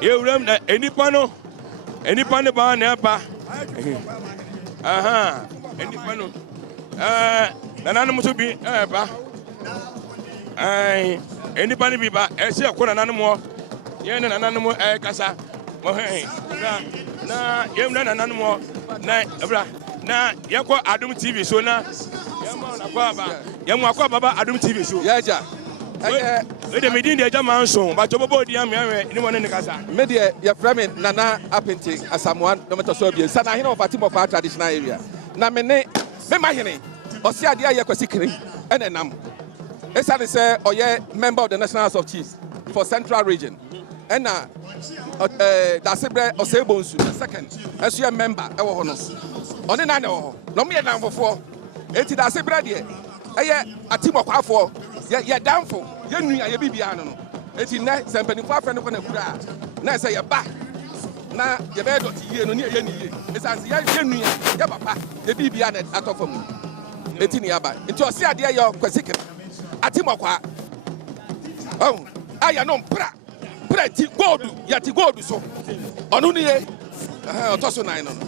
Yewrem na enipano ba na ba. Enipano. Nananom so bi ba. Enipano bi ba ese akona nananom ye na nananom kasa. Na yemna nananom na ebra na yako Adom TV so na yemo akwa baba Adom TV so. Yaja. The meeting the German song, but you both anyone in the casa. Media, your friend Nana Apinting as someone, no matter so be. Sana hino of our traditional area. Na mene, me mahine, or see idea yakosikri, and a nam. Esani say, or ye member of the National House of Chiefs for Central Region. And now, Dasebre or Sebonsu, second, as you a member, our honors. On the nano, no me a number 4. Eti Dasebre, a team of 4. You're down for you knew your Bibiano. It's in that somebody far from the crowd. Now say you're back. Now you're better to hear near any. It's as you knew your papa, the Bibiana at of them. It's in your back. Into a sea idea your Quasican. A team of what? Oh, I am no pretty go do yet to go do so. On only a toss on 9 on.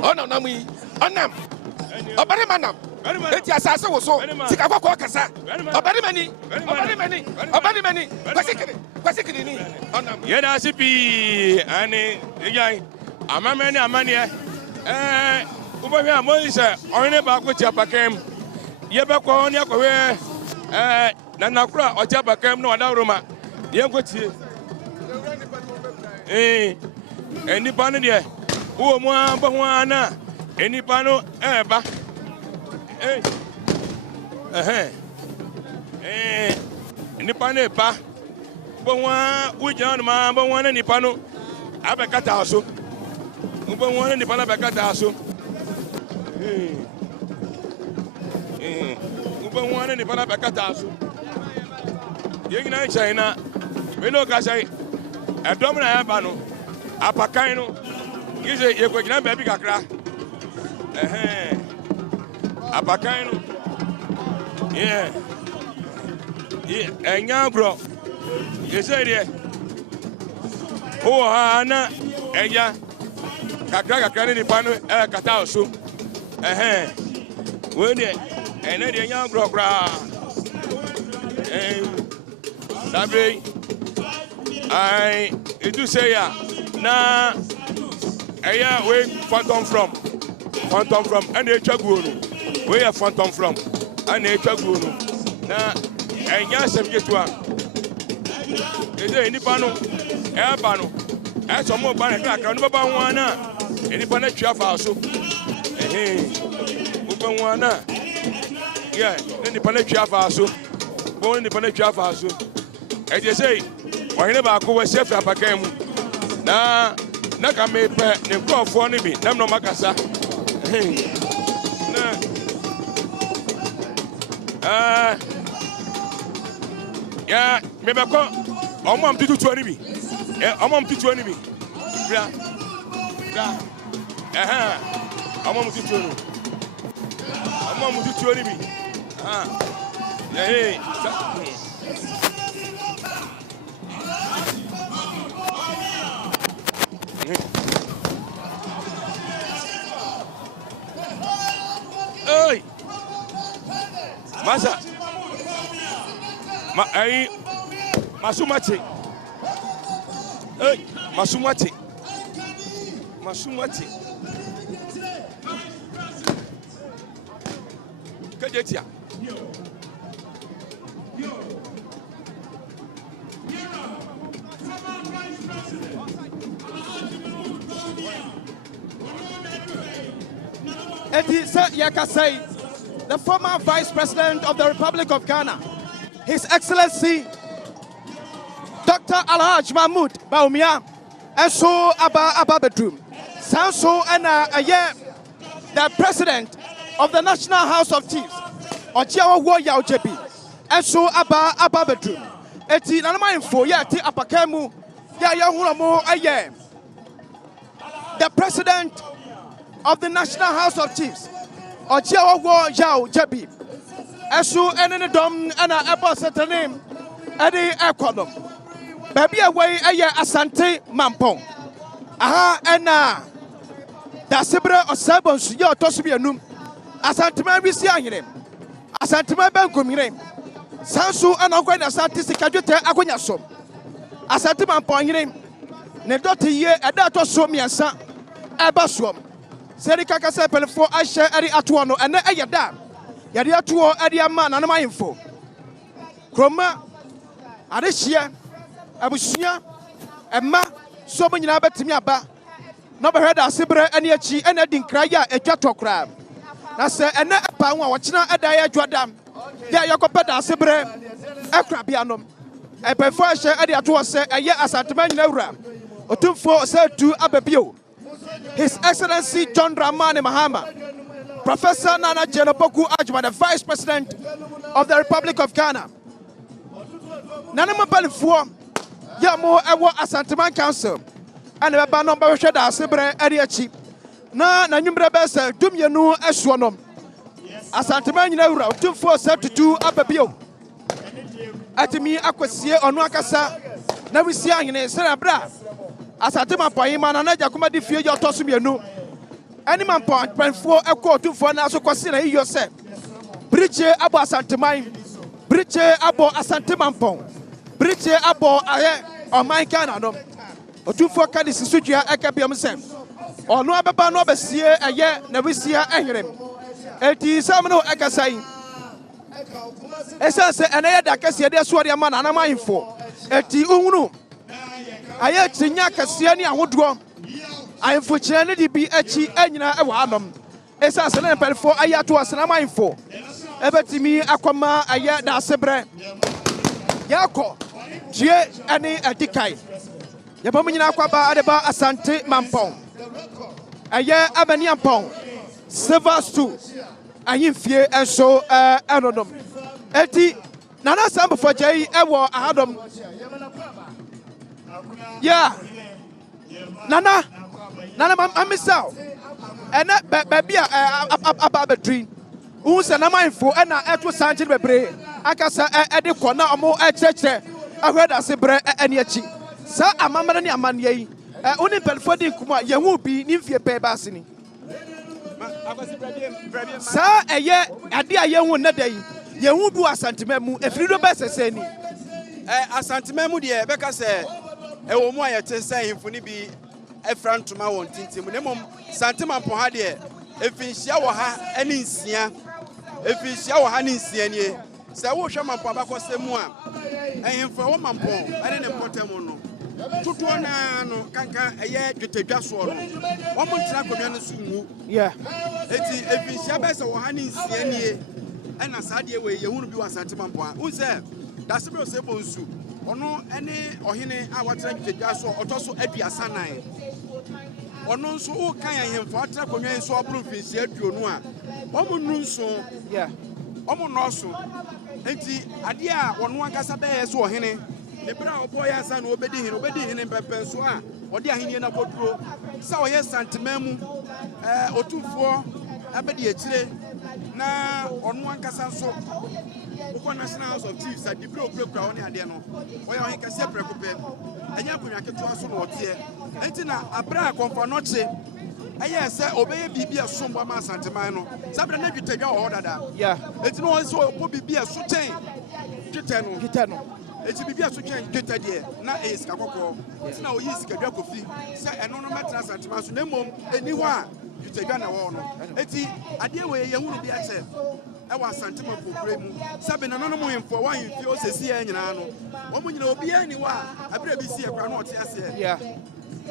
Oh, no, Nami. On them. A better man. It's a sasa was so. Sikako Kasa. A very many. Quasican. Yet, Sipi, and Amammer3. Over here, Moisa, only about which Yapacam. Yabako, Yakaway, Nanakra, or Japacam, no other Roma. Yakuti. Any panadia. Who one, but one, any pano, ever. Nipane pa bonwa ujan ma bonwa nipano abekata aso bonwa nipana bekata aso bonwa nipana bekata aso yengina China we no ka say Adom na ya ba no apakan no gize yekwagina ba bi kakra Abakano, yeah, and young bro, you say, yeah, oh, Hana, and ya, Kaka Candy Pano, Catao, when it, and then the young bro, Sabre, I do say, na, where Phantom from, and the Chaguru. Where are Phantom from? And a Chagunu. Now, and yes, I'm get one. Is there any pano? Air pano. As some more banner, I can't remember one. Any banner chaff also. Open one. Yeah, any banner chaff also. Born in the banner chaff also. As you say, why never go with Chef Apacam? Now, Naka may pay the crop for me. No Macassa. Yeah, maybe I call Omam to 20 me. Omam to 20 me. Yeah, Omam to 20. Omam to 20 me. Yeah, hey. Masa, Masumati, Kajetia. Eti Sir Yakasei, the former Vice President of the Republic of Ghana, His Excellency Dr. Alhaj Mahmoud Baumia, and so Abba Bedroom. Sanso and the President of the National House of Chiefs, Ochiawa Woya Ojebi, and so Abba Bedroom. Eti Nanama info, Yati Apakemu, Yahuramo Aye, the President of the National House of Chiefs, Ochiawa Woya Ojebi. Esu enene dom ana ebo setenim Eddie Econom. Baby away a Asante Mampong. Aha, and Dasibra or Sabons, your Tosubianum. Asante Mabisian. Asante Mabankum. Sansu and Ogwen Asante Sikajute Agunaso. Asante Mamponghene. Nedoti ye a dato so me and son. Abaswam. Serikaka Sepel for I share Eddie Atuano and Ayada. Yadiatuo Eddie Man and my info. Kroma Adeshia Abusia Emma so many Nabatimi Aba. Never heard a Sibre and Yachi and Edding Kraya a Jato crab. That's a net pound watching a dia Jodam. Yeah, Yokopeda Sibre a crabianum. A prefer share Eddie Atua say a year as Antaman Neura. Or 2 4 2 Ababio. His Excellency John Dramani Mahama. Professor Nana Jenopoku Ajma, the Vice President of the Republic of Ghana. Nana Mapalifua, Yamo Ewa Asante Council, and the Banon Barashada Sibre Ediachi. Na Number Bessa, Dumyanu Eswanom. Asante Manura, 2 4 2 Ababio. Atimi Aquasia on Wakasa, Navisia in a Serabra. Asante Mamponghene, and Jakuma di Fio Tosumianu. Any man point, when 4 a quarter for now, so consider yourself. Bridge Abo Asante Mine, Bridge Abo Asante Mampong, Bridge Abo Aye, or my Canada. Or 2 4 Cadis Suja, I can be himself. Or no Ababa no Bessia, a year, Navisia Angrem. It is some no Akasai. Essence and I that Cassia, that's what your man and I'm in for. Eti Unu. I had Sinyaka Siania would go. I am fortunately be a chi enina a wanum. Essence and for Ayatu as an am for. Ever to me, Aquama, a year da Sebre. Yako, Jie, any a decay. Yabomina Quaba Adeba Asante Mampong. A year Abanian Pong. Silvers too. I am fear and so Adom. Eti Nana Samba for Jay Ewa Adom. Yeah. Nana I miss out. And that baby about the dream. Who's an mindful and I was Sanjay Bebre. I can say at the corner or more at church. I heard I say bread and yachi. Sir, Amammer3 Amanye. Only Belfodin Kuma, you will be if you pay Bassini. Sir, a year, a dear young one that day. You won't do Asante Memu if you do best as any. Asante Memu, dear, because a woman at saying for be a friend to my own team. Asante Mamponghene, if he shower her any sia, if he shower honey siene, so what shall my papa cost them one? I am for one mampon, I didn't put them on. Tutuana no kanka eye twetedwaso no wo mo tira komia no sumu yeah eti efi shabesa wo hani nsianie ena sade we yehunu bi wasante mampoa wo se dasebro se bonsu ono ene ohene a watira twetedwaso otoso aduasa nan ono nso wo kan ahemfo atira komia nso oburu mfinsi aduonu a wo mo nu nso yeah wo mo noso enti ade a wono ankasa be yeso ohene Nebra boy asan obedi hin pepen so a odi ahenie na koduro sa oye santemam otufo abedi akire na onu ankasa so ukọ National House of Chiefs a dibro kura oni ade no oye ohen kase prekope anya kunwa keto aso no ote enti na abra konfa no che eye se obeye bibia sombo ma santeman no sabra na dwitadwa o dada yeah enti no won so opo bibia so chen kitano Eti bibia so twen geta de na esika kokko enti na oyi sika dwa kofi se eno no metra santima so na mom eni ho a yutadwa na wo no eti ade we ye hunu bi a che e wa santima kokure mu sabe na no mo hemfo wan hemfi o sesi ya nyina no wo mo nyina obi ani wa abira bi si e kwa no ote ase yeah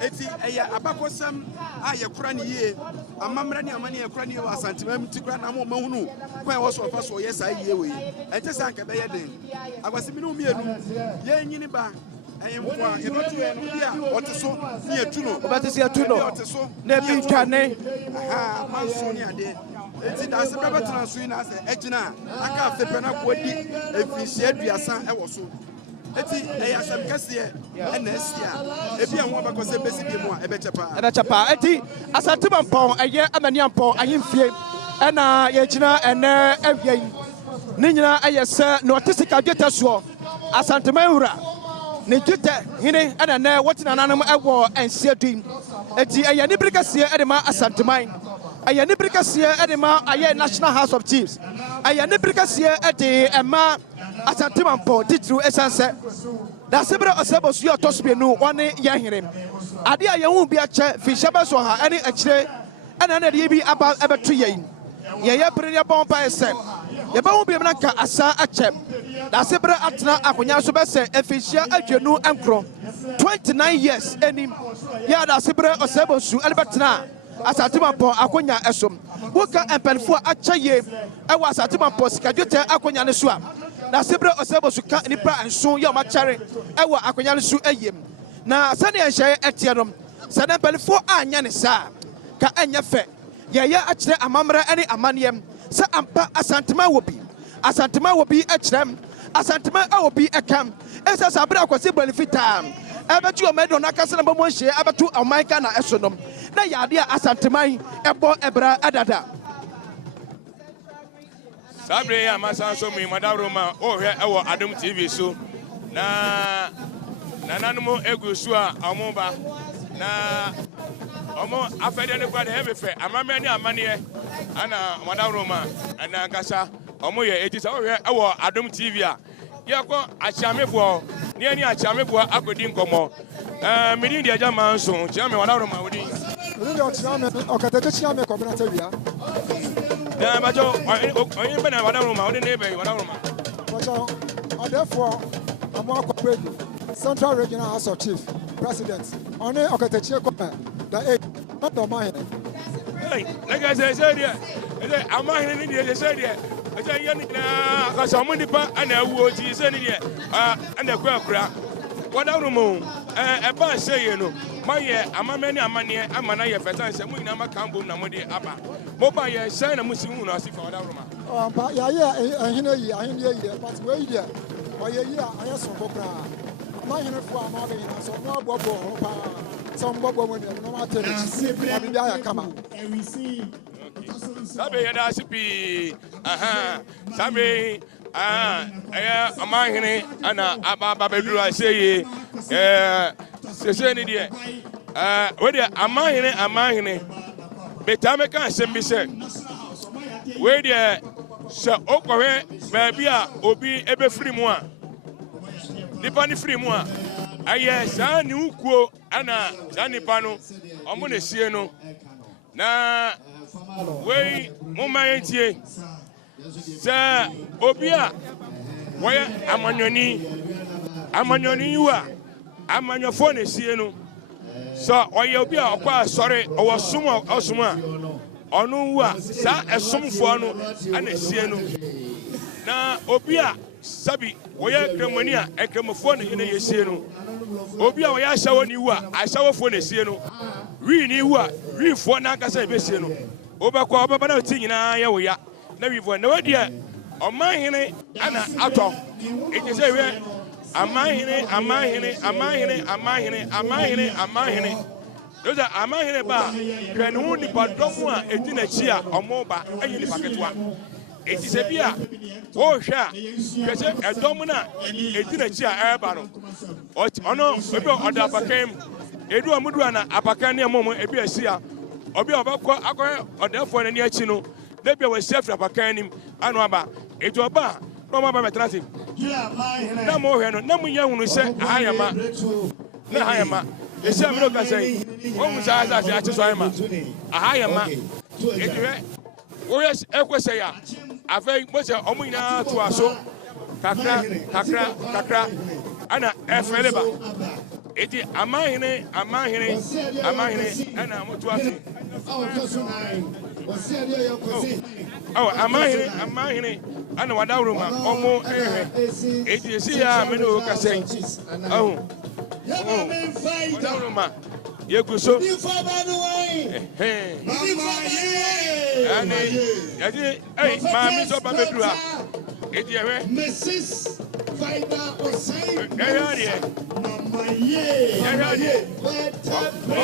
eti eya abakosam a ye kura ne yie Amammer3 amane ye kura ne wa santimam ti kura na mo mahunu kwa wo so fa so ye sa yie we ente sa nka be ye den agwase mi no mienu ye nyini ba ayemfo a ye betu ye no bia ote so ne etu no obate se atu no ote so na bi twane aha manso ne ade enti da se bebe tena so na se ejina aka afepe na ko di efisi aduasa e wo so eti eyasam kase na asia ebi an ho bakose besi bi mu a ebechepa eti Asante Mampong eye amaniampong ahemfie na ye gina ene awie ni nyina ayese no tisika dwetaso Asante Mamponghene ne dwetɛ hene ɛna nɛ wɔte nananom ɛwɔ ɛnsia din eti ɛyɛ ne birikasie ɛde ma Asante Man ɛyɛ ne birikasie ɛde ma ayɛ National House of Chiefs ɛyɛ ne birikasie ɛde ɛma Asante Mamponghene titiri ɛsanse da sebere ɔsɛbɔ so yɛ ɔtɔ so bienu wɔne yɛ hene ade a yɛn ho bi akyɛ fi hyɛbɛ so ha ɛne akyire ɛna ɛna de bi aba ɛbɛto yɛn yɛyɛ pere yɛ bɔn pa ɛsɛ yɛbɛho bi na ka asa akyɛ da sebere atena akonya so bɛsɛ efihyia adwenu nkro 29 years enim yɛ da sebere ɔsɛbɔ su ɛbɛtena Asante Mamponghene akonya ɛsom woka mpɛnfo akyɛ yɛ ɛwɔ Asante Mamponghene sikadwetɛ akonya ne so a da sebere ɔsɛbɔ su ka nipa nso yɛ ɔmakyɛre ɛwɔ akonya ne so ɛyem na sɛne ɛhyɛ ɛteɛ no sɛne mpɛnfo anya ne saa ka ɛnyɛ fɛ yɛyɛ akyerɛ Amammer3 ɛne amanneɛm sɛ ampa Asante Man wɔ bi Asante Man wɔ bi ɛkyerɛm Asante Man ɛwɔ bi ɛkam ɛsɛ sɛ abere akwasi bɔne fitaa ɛbɛtu ɔmɛdɔ n'akasa na bɔmɔ nhyɛ ɛbɛtu ɔman Ghana ɛso nom na yɛade a Asante Man ɛbɔ ɛbra ɛdada Sabre ya masa so mu Madam Roma ohwe ewo Adom TV so na nananom egu so a omoba na omo afede ne kwa de hebefe Amammer3 ne amane ana Madam Roma ana nkasa omo ye ejisa ohwe ewo Adom TV a yekọ achiamefo ne ani achiamefo akodi nkomo mini de aja manso chiame Madam Roma wodi Ori de ochiame okatete chiame ko bena tawia na bajo oyin bena Madam Roma wodi ne be Madam Roma bajo therefore amo akopedi Central Regional House of Chief President oni okatete ko da not the man hey like I say there amahene ni de say there aja yen na akasa mo nipa ana awuo ti say ni de ana kwa Madam Roma e ba say ye no maye Amammer3 ni amane amana ye fetan se mu ina makambo na mo de aba mo ba ye say na musi hu na asifa Madam Roma ba ya ye ahene yi but we yi de wa ye yi aye so bokra amahene fo amabe ina so mo abobo ho pa so mo bobo mo ni no ma tele abi bia ya kama sabe ya da sipi sabe Amahene ana aba beduru aseye sese ni de we de amahene betame kan sembi se we de se okohwe ba bia obi ebe free mu a nipa ni free mu a aye sa ni ukuo ana sa nipa no omo na sie no na we mo mayentie sa obi a woyɛ amanyɔni wa amanyɔfo na sie no so ɔyɛ obi a ɔkɔ asɔre ɔwɔ som a ɔsom a ɔno wu a saa ɛsomfoɔ no ana sie no na obi a sabi woyɛ kremoni a ekremofoɔ na yɛ sie no obi a woyɛ ahyɛwɔ ni wu a ahyɛwɔfoɔ na sie no wi ni wu a wifoɔ na ankasa ebe sie no obɛkɔ ɔbɛba na ti nyinaa yɛ wo ya na wifoɔ na wadiɛ Amahene ana atɔ eti sɛ we amahene doza amahene ba hwɛ ne ho nipa dɔm a edi n'akyi a ɔmo ba ayi nipa ketewa eti sɛ bi a wɔhwɛ a hwɛ sɛ ɛdɔm na edi n'akyi a ɛreba no ɔno ebi ɔda apakan mu edu ɔmo du ana apakan ne ɛmo ebi asi a obi a ɔbɛkɔ akɔyɛ ɔdɛfoɔ n'ani akyi no debi a wɔasi afiri apakan nim ano aba eti ɔba na ɔmo aba bɛtena ase na mo hwɛ no na mo nya hunu sɛ ahayama na ahayama esi amino kasa yi wɔn mu saa asase akyi so ahayama ahayama eti hwɛ wɔyɛ ɛkɔsɛ ya afei mo sɛ ɔmo nyinaa to aso kakra ana ɛfɛle ba eti amahene ɛna mo to aso amahene ana wadawro ma omo eti esi ya me no kasen wadawro ma yeguso ani yaji maami so ba bedru ha eti ewe Mrs. Fighter Osai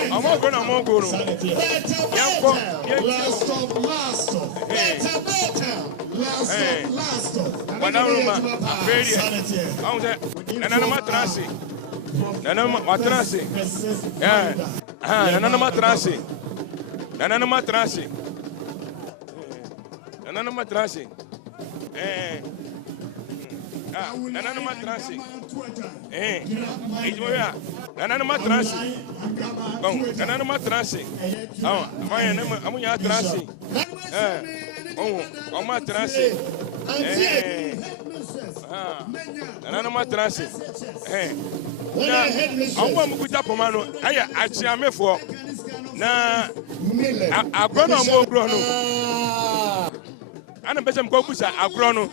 I'm going to go. Last of. Wadaruma, Apedia. I was at Nanama Transi. Nanama Matrasi. Yeah. Nanama Transi. Nanama Transi. Nanama Transi. Nanama Transi. Nanama Transi. Nanama Transi. Oh, I'm your Transi. Oh, my Transi. Nanama Transi. I want to put up a man. I see a me for. Na agrono mo grono ana bese mko kusa agrono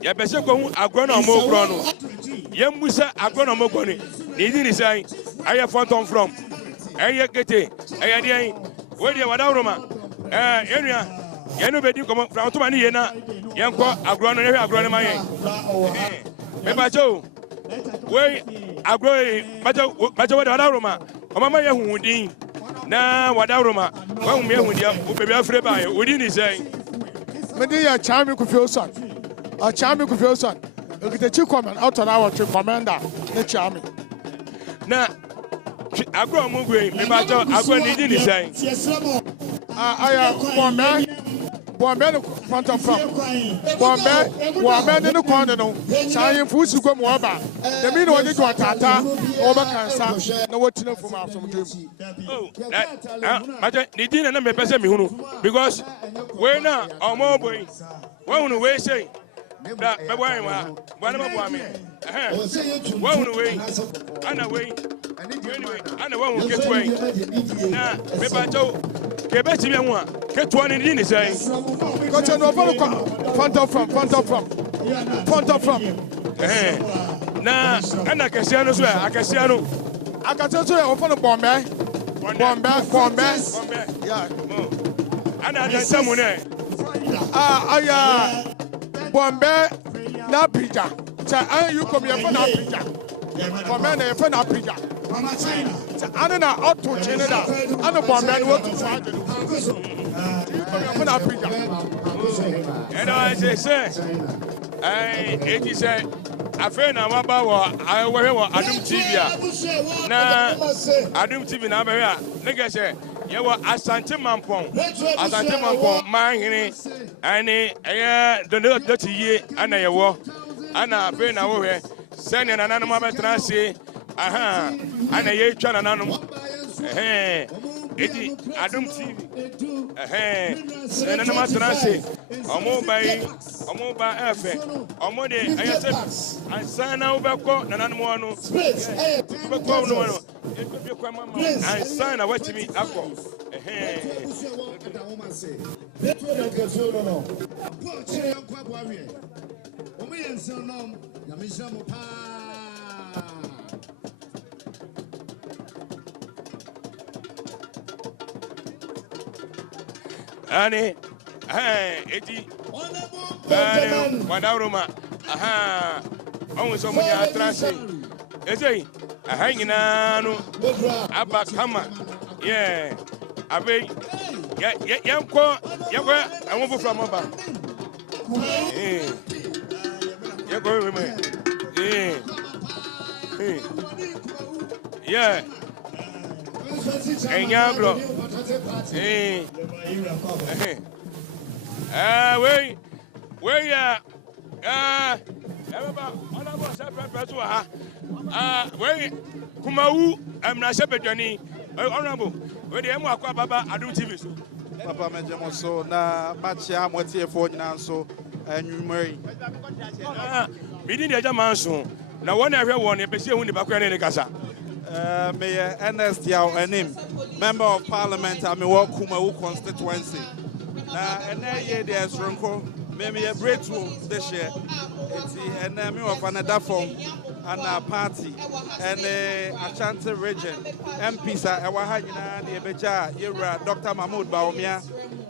ya bese ko hu agrono mo grono ye musa agrono mo goni ni di ni sai aye phantom from aye kete aye dey we dey Wadaruma enua ye no be di komo from to mani ye na ye nko agrono ne hwe agrono man ye me ba jo we agro bajo Wadaruma Mama Yahudin, na Wadaruma, one year with you, baby Afriba, within his saying. Media charming confusion. A charming confusion. Look at the chief comment out on our trip commander, the charming. Now, I go a movie, Mabajo, I go needing his saying. I am one man. One man front of front. One man in the corner. Saying foods to go more about. The mean what you do at Tata, over cancer, no what to know from our dream. Oh, that they didn't know me because we're not a more boy. One way say that my wife, one of my women. One way, and away, and the one who gets away. Now, Mabajo. Kebeti me wa ketwani ni say ko che no front of from na ana kasia no so akasia no akata so e ofo no bombe yeah ana da samu ne aya bombe na pija cha an you come here for na pija bombe na for na pija ana na auto cheneda ana bombe no to fa de for na pija and I say it say afe na maba wo awe wo Adom TV na Adom TV na be a nigga say ye wo Asante Mamponghene Manhene ani dono doti ye ana ye wo ana afe na wo he sene na nanu ma betrase ana ye twa na nanu eti Adom TV nanu ma trase omo ba efe omo de ayese ansana ubeko na nanu mo no ubeko no no ekwe kwa mama ansana watimi akọ ani eti Wadaruma on so many attraction ezei nyina no abakama yeah abe yanko awon from oba yanko me yeah enyagro we everybody all of us we kumawu amna sebedwani honorable we dey mu akwa baba Adom TV so papa mejemo so na machia motiefo nyina so anwumari me din dey jama so na won na hwe won e pese hu ni bakwa ne kasa Mayor Ernest Yao Enim, Member of Parliament, I'm a Kumawu constituency. And then here there's Ronko, maybe a breakthrough this year. And then of another form and a party and Asante region. MPs are Wahajina, Yebeja, Yera, Dr. Mahmoud Baumia,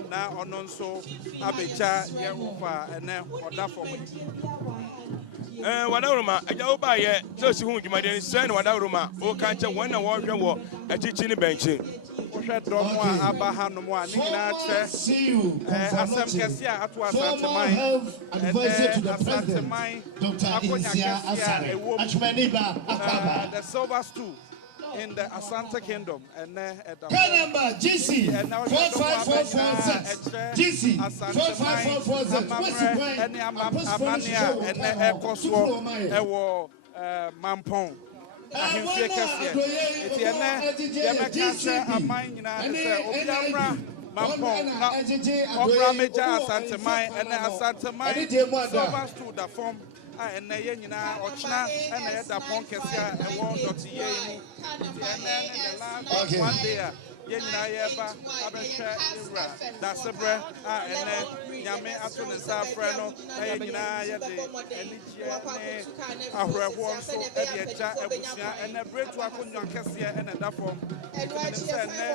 now on so Abeja, Yerufa, and then other form. Wadaruma ajawo ba ye so si hu dwumade sen Wadaruma o kanche won na wo hwe wo achichi ni benchi Yɛhwɛ dɔm a aba ha no mu a ne nyinaa kyerɛ asɛm kɛse a ato Asanteman Asanteman akonya kɛse a ɛwɔ the silver stool in the Asante Kingdom and number GC 4544 GC 4544 and Amammer3 and Ekoswo Ewo Mampong. Ahemfie kɛseɛ eti ɛnɛ yɛmɛka kyerɛ aman nyinaa sɛ obiara Mampong na ɔbra megya Asanteman ɛnɛ Asanteman silver stool da fam a ɛnɛ yɛ nyinaa ɔkyena ɛnɛ yɛ da pɔn kɛseɛ a ɛwɔ dɔte yɛ mu eti ɛnɛ ne the last one day a yɛ nyinaa yɛba abɛhwɛ ewura dasebrɛ a ɛnɛ nyame ato ne nsa afrɛ no na yɛ nyinaa yɛde anigyeɛ ne ahorɛhoɔ nso ɛde agya abusua ɛnɛ beretu akonnwa kɛseɛ ɛna ɛda fam ɛtumi nim sɛ ɛnɛ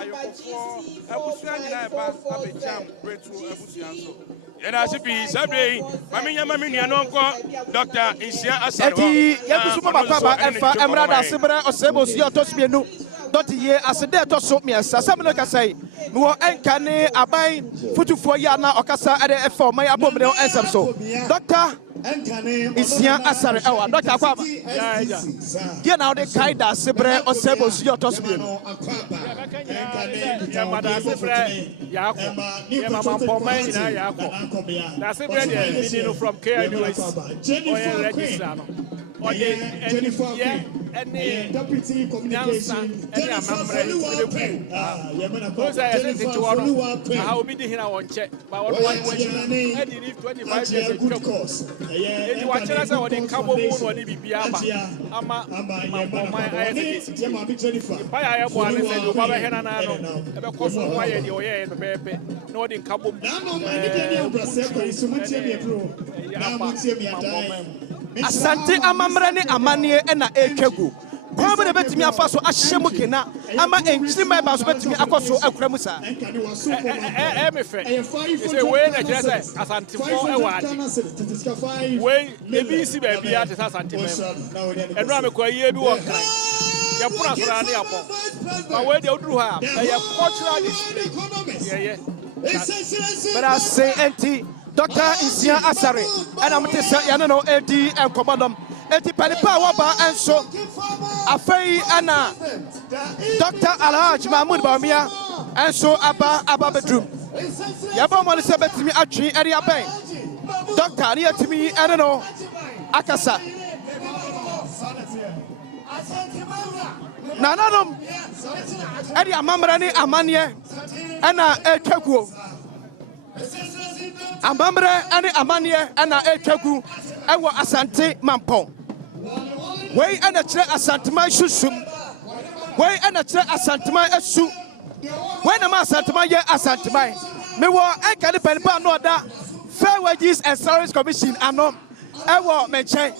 ayɔkofoɔ abusua nyinaa ɛba abɛgyam beretu abusua nso yɛda ase pii saa bere yi mame nua no nkɔ Dr. Nsia Asare Eti yebusu mo bakwa ɛfa emra dasebrɛ ɔsɛbɔ osi ɔtɔsmienu dɔte ye asede ɛtɔ so miɛnsa sɛm no kasa yi mewɔ ɛnka ne aban futufoɔ yi ana ɔkasa ɛde ɛfa ɔman abɔmene ho ɛnsɛm so Dr. Nsia Asare ɛwɔ Dr. Akwaba deɛ na wode kae dasebrɛ ɔsɛbɔ osi ɔtɔsmienu from KNUS or register. Or the deputy communication Amammer3 how we did here on check, but what 25 years ago. If you watch us on the Cabo Moon or the Biaba, Asante Amammer3 ne amanie na etwagu kwa be betimi afa so ahye mu kena ama enkyiri mai ba so betimi akoso akura mu sa me fe say we na kire say Asante fo e wa ade we ebi si ba bia te Asante mem enu amekwa yie bi wo kan ye pura sora ne yapon ma we de oduru ha ye cultural display ye but I say enti Dr. Nsia Asare and I'm to say no AD and commandum eti panipa waba enso afei ana Dr. Alhaji Mahmoud Bawumia enso aba bedroom yaba mo se betimi atwe area ben Dr. ne yatimi ene no akasa nananom edi Amammer3 ne amanie ena etwaguo Amammer3 and amanie ena etwagu ewo Asante Mampong wei ena kire Asanteman susum wei ena kire Asanteman asu wei na ma Asanteman ye Asanteman me wo enka ne panipa no oda Fair Wages and Salaries Commission ano ewo menchen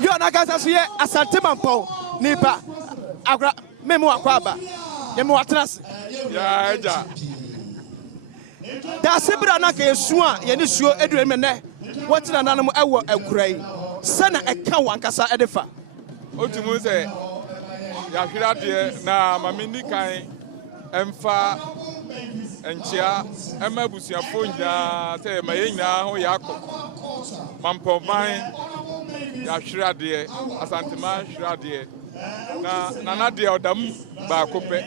yo na gasa so ye Asante Mampong nipa agra memu akwaba ye me watrase ya eja da sebra na ka yesu a ye ne suo edure me ne wotina nanom ewo akurai sana eka wankasa edefa otumu se ya hwira de na mamini kan emfa enchia ema busuafo nyina se ma ye nyina ho yakọ Mampoman ya hwira de Asanteman hwira de na de odam ba kopẹ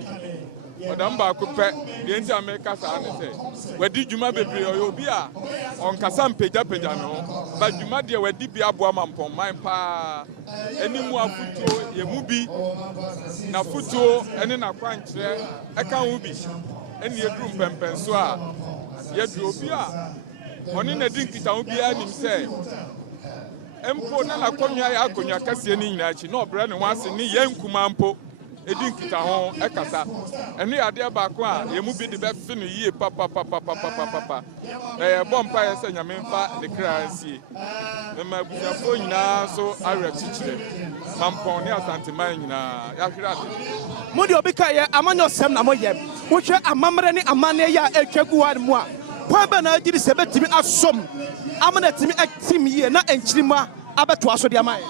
Odam ba kupɛ de nti America sa ne sɛ wadi dwuma bebre obi a onkasa mpagya no ba dwuma de wadi bi aboa Mampoman pa enimu afutuo yemu bi na futuo ene na kwankyerɛ ɛka ho bi ene yeduru mpɛmpɛnso a yedu obi a ɔne na di nkita ho bi anim sɛ empo na konwa ya konwa kase ni nyina chi na obrɛ ne ho ase ni yenkuma mpo edi nkita ho ekasa ene ade ba ko a yemu bi de be fi no yie papa na ye bompa ye se nyame mfa ne kra asie na mabuafo nyina so awe chichire Mampong ne Asanteman nyina ya hwira de mo de obi ka ye amanyo sem na mo yem wo hwe Amammer3 ne amane ya etwagu wa mu a kwa ba na agiri se betimi asom amana timi atim yie na enkyirima abeto aso de amaye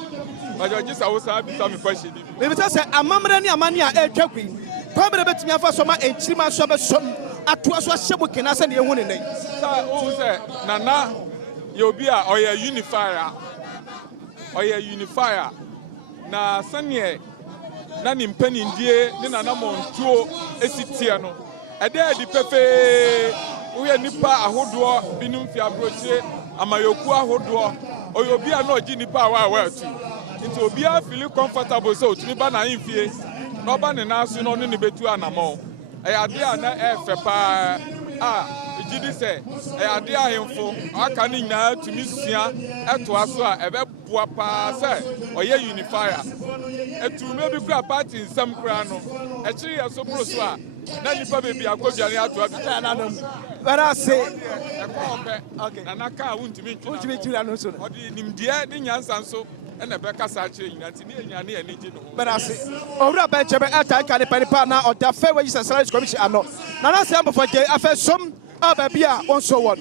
Majoji sa wo sa bi sa me question Maybe say Amammer3 ne amane a etwagui Kwabere betimi afa so ma enchirima so be som atoa so ahyemu kena se ne ehu ne nei sa o se nana ye obi a oye unifier na sane na ni mpanindie ne nana montuo esitie no ede di pepe wo ye nipa ahodo binum fi abrochire amayoku ahodo oyo obi a na ogi nipa wa atu nti obi a feel comfortable so tumi ba na infie no ba ne na so no ne betu anamo ade a na efe pa ejidi se ade ahemfo aka ne nyina tumi sua eto aso a ebe boa pa se oye unifier etume bi kura party nsam kura no ekiri ye so pro so a na nipa bebi akodwane ato abita na nam bara se okay na naka wuntimi ntwira no so odi nimdie ne nyansa nso ene be kasa akire nyina nti ne nyane ya ne gi no bara se owura ben chebe ata ka ne panipa na oda fair wages and salaries commission ano na na se ambofo je afa som aba bia won so won